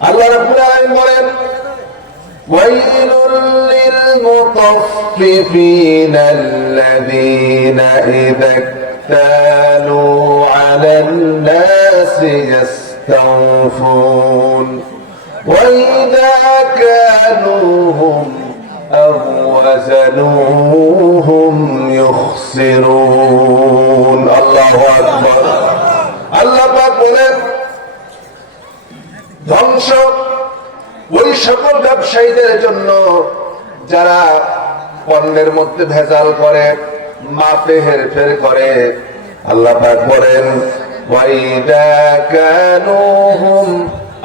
আল্লাহ রাব্বুল আলামিন বলেন ওয়াইলুল লিল মুতাফফিফিনা আল্লাযীনা ইযা ইক্তালু আলান নাসি ইস্তাওফুন ওয়া ইযা কালুহুম আও ওয়াজানুহুম ইউখসিরুন। আল্লাহু আকবার। আল্লাহ পাক বলেন ধ্বংস ওই সকল ব্যবসায়ীদের জন্য যারা পণ্যের মধ্যে ভেজাল করে, মাপে হেরফের করে। আল্লাহ পাক বলেন ওয়াইদা কানুহুম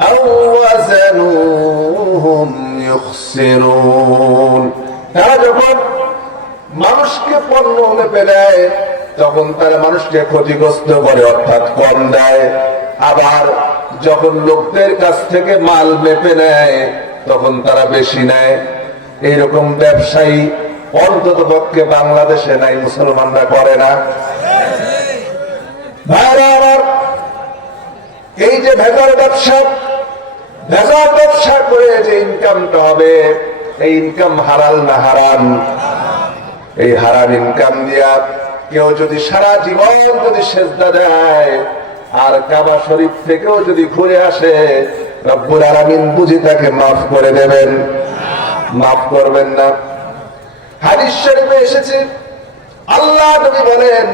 আও ওয়াজানুহুম ইউখসিরুন। তারা যখন মানুষকে পণ্য মেপে দেয় তখন তারা মানুষকে ক্ষতিগ্রস্ত করে, অর্থাৎ কম দেয়। আবার যখন লোকদের কাছ থেকে মাল মেপে নেয় তখন তারা বেশি নেয়। এইরকম ব্যবসায়ী অন্তত পক্ষে বাংলাদেশে নাই, মুসলমানরা করে না। এই যে ভেজাল ব্যবসা করে যে ইনকামটা হবে, এই ইনকাম হালাল না হারাম? এই হারাম ইনকাম দিয়া কেউ যদি সারা জীবন যদি সেজদা দেয় আর কাবা শরীফ থেকেও যদি ঘুরে আসে, রব্বুল আলামিন বুঝি তাকে মাফ করে দেবেন? মাফ করবেন না। হাদিস শরীফে এসেছে আল্লাহ নবী বলেন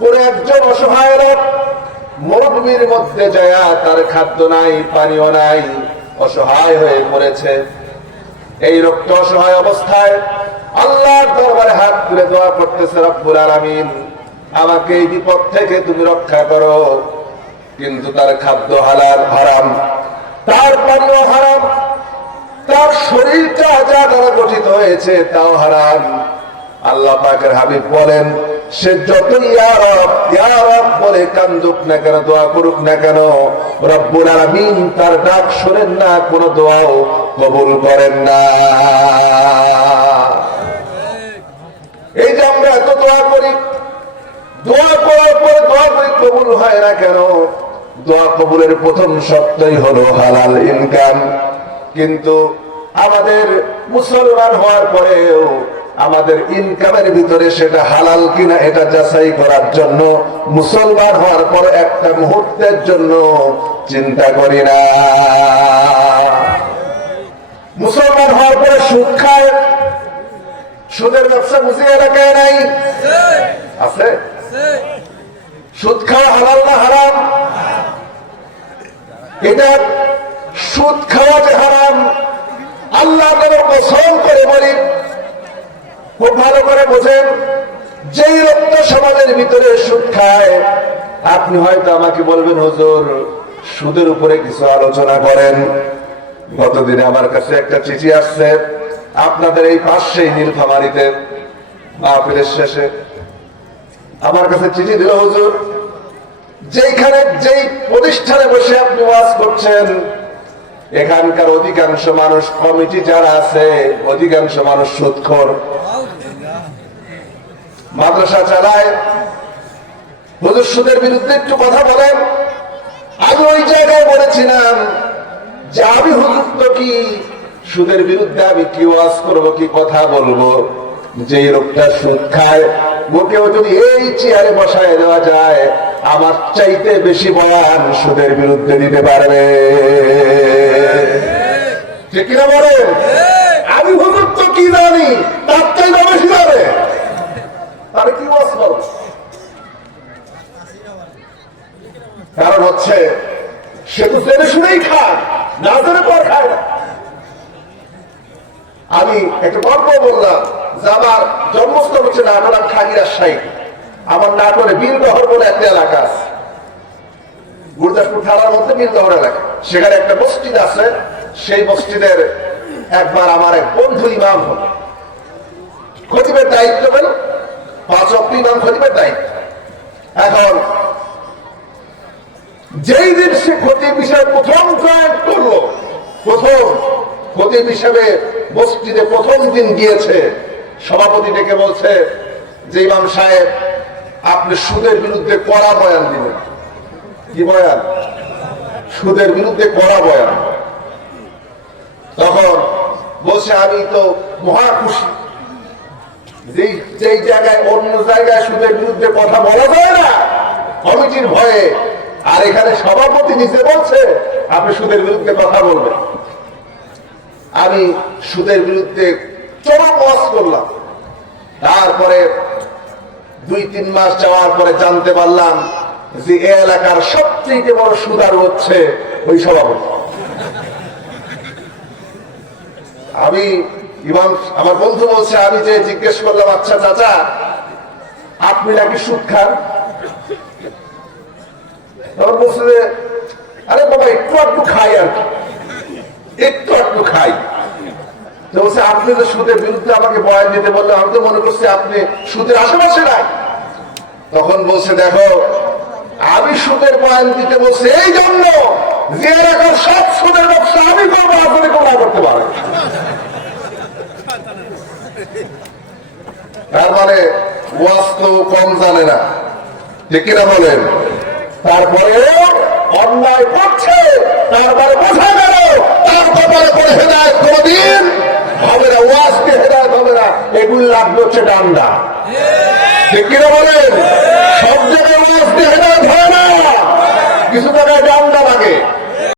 কোন একজন অসহায় লোক মরুভূমির মধ্যে যায়, তার খাদ্য নাই, পানীয় নাই, অসহায় হয়ে পড়েছে। এই লোকটা অসহায় অবস্থায় আল্লাহর দরবারে হাত তুলে দোয়া করতেছে, রব্বুল আলামিন আমাকে এই বিপদ থেকে তুমি রক্ষা করো। কিন্তু তার খাদ্য হারাম, তার পানীয় হারাম, তার শরীরটা যা দ্বারা গঠিত হয়েছে তাও হারাম। আল্লাহ পাকের হাবিব বলেন সে যত ইয়া রব বলে কান্দুক না কেন, দোয়া করুক না কেন, রব্বুল আলামিন তার ডাক শোনেন না, কোন দোয়াও কবুল করেন না। এই যে আমরা এত দোয়া করি, দোয়া করার পরে দোয়া করি কবুল হয় না কেন? দোয়া কবুলের প্রথম শর্তই হলো হালাল ইনকাম। কিন্তু আমাদের মুসলমান হওয়ার পরেও আমাদের ইনকামের ভিতরে সেটা হালাল কিনা এটা যাচাই করার জন্য মুসলমান হওয়ার পর একটা মুহূর্তের জন্য চিন্তা করি না। মুসলমান হওয়ার পরে সুদ খায়, সুদের ব্যবসা বুঝি এলাকায় নাই? আছে? সুদ খাওয়া হালাল না হারাম? এটা সুদ খাওয়া যে হারাম, আল্লাহ কসম করে বলি, খুব ভালো করে বোঝেন। যেই লোকটা সমাজের ভিতরে সুদ খায়, আপনি হয়তো আমাকে বলবেন হুজুর সুদের উপরে কিছু আলোচনা করেন। গতদিনে আমার কাছে একটা চিঠি আসছে, আপনাদের এই পাশেই নীলফামারীতে মাহফিলের শেষে আমার কাছে চিঠি দিল, হুজুর যেইখানে যেই প্রতিষ্ঠানে বসে আপনি ওয়াজ করছেন এখানকার অধিকাংশ মানুষ, কমিটি যারা আছে অধিকাংশ মানুষ সুদখোর, মাদ্রাসা চালায়। হুজুর সুদের বিরুদ্ধে একটু কথা বলেন। আমি ওই জায়গায় বলেছিলাম যে আমি হুজুর তো কি সুদের বিরুদ্ধে আমি কি ওয়াজ করবো, কি কথা বলবো? যে লোকটা সুদ খায় ওকেও যদি এই চেয়ারে বসায় দেওয়া যায় আমার চাইতে বেশি বয়ান সুদের বিরুদ্ধে দিতে পারবে। ঠিক কিনা বলেন? আমি হুজুর তো কি জানি তার চাইতে বেশি জানে, তাহলে কি ওয়াজ করব? কারণ হচ্ছে সে তো জেনে শুনেই খায়, না জেনে পর খায় না। আমি একটা গল্প বললাম যে আমার জন্মস্থান হচ্ছে নাটোর, আমি থাকি রাজশাহী। আমার নাটোরে বীরগহর বলে একটা এলাকা আছে, গুরদাসপুর থানার মধ্যে বীরগহর এলাকা। সেখানে একটা মসজিদ আছে, সেই মসজিদের একবার আমার এক বন্ধু ইমাম হল, খতিবের দায়িত্ব পেল, 5 ওয়াক্ত ইমাম খতিবের দায়িত্ব। এখন যেই দিন সে খতিব হিসেবে প্রথম জয়েন করলো, প্রথম খতিব হিসেবে মসজিদে প্রথম দিন গিয়েছে, সভাপতি ডেকে বলছে যে ইমাম সাহেব আপনি সুদের বিরুদ্ধে কড়া বয়ান দিবেন। কি বয়ান? সুদের বিরুদ্ধে কড়া বয়ান। তখন বলছে আমি তো মহা খুশি, যেই জায়গায় অন্য জায়গায় সুদের বিরুদ্ধে কথা বলা যায় না কমিটির ভয়ে, আর এখানে সভাপতি নিজে বলছে আপনি সুদের বিরুদ্ধে কথা বলবেন। আমি সুদের বিরুদ্ধে চরম ওয়াজ করলাম। তারপরে 2-3 মাস যাওয়ার পরে জানতে পারলাম যে এই এলাকার সবচেয়ে বড় সুদার হচ্ছে ওই সভাপতি। আমি ইমাম আমার বন্ধু বলছে, আমি যে জিজ্ঞেস করলাম আচ্ছা চাচা আপনি নাকি সুদ খান? তখন বলছে যে আরে বাবা একটু একটু খাই, আর একটু একটু খাই। তো বলছে আপনি তো সুদের বিরুদ্ধে আমাকে বয়ান দিতে বললেন, আমি তো মনে করছি আপনি সুদের আশেপাশে নাই। তখন বলছে দেখো আমি সুদের বয়ান দিতে বলছি এই জন্য যে এলাকার সব সুদের ব্যবসা আমি করবো, আপনি কেউ না করতে পারে। তার মানে ওয়াজ তো কম জানে না, ঠিক কিনা বলেন? তারপরে অন্যায় করছে, তারপরে বোঝা গেল তার ব্যাপারে করে হেদায়েত কোনদিন হবে না, ওয়াজকে হেদায়েত হবে না, এগুলি লাগবে হচ্ছে ডান্ডা, ঠিক কিনা বলেন? সব জায়গায় ওয়াজকে হেদায়েত হয় না, কিছু জায়গায় ডান্ডা লাগে।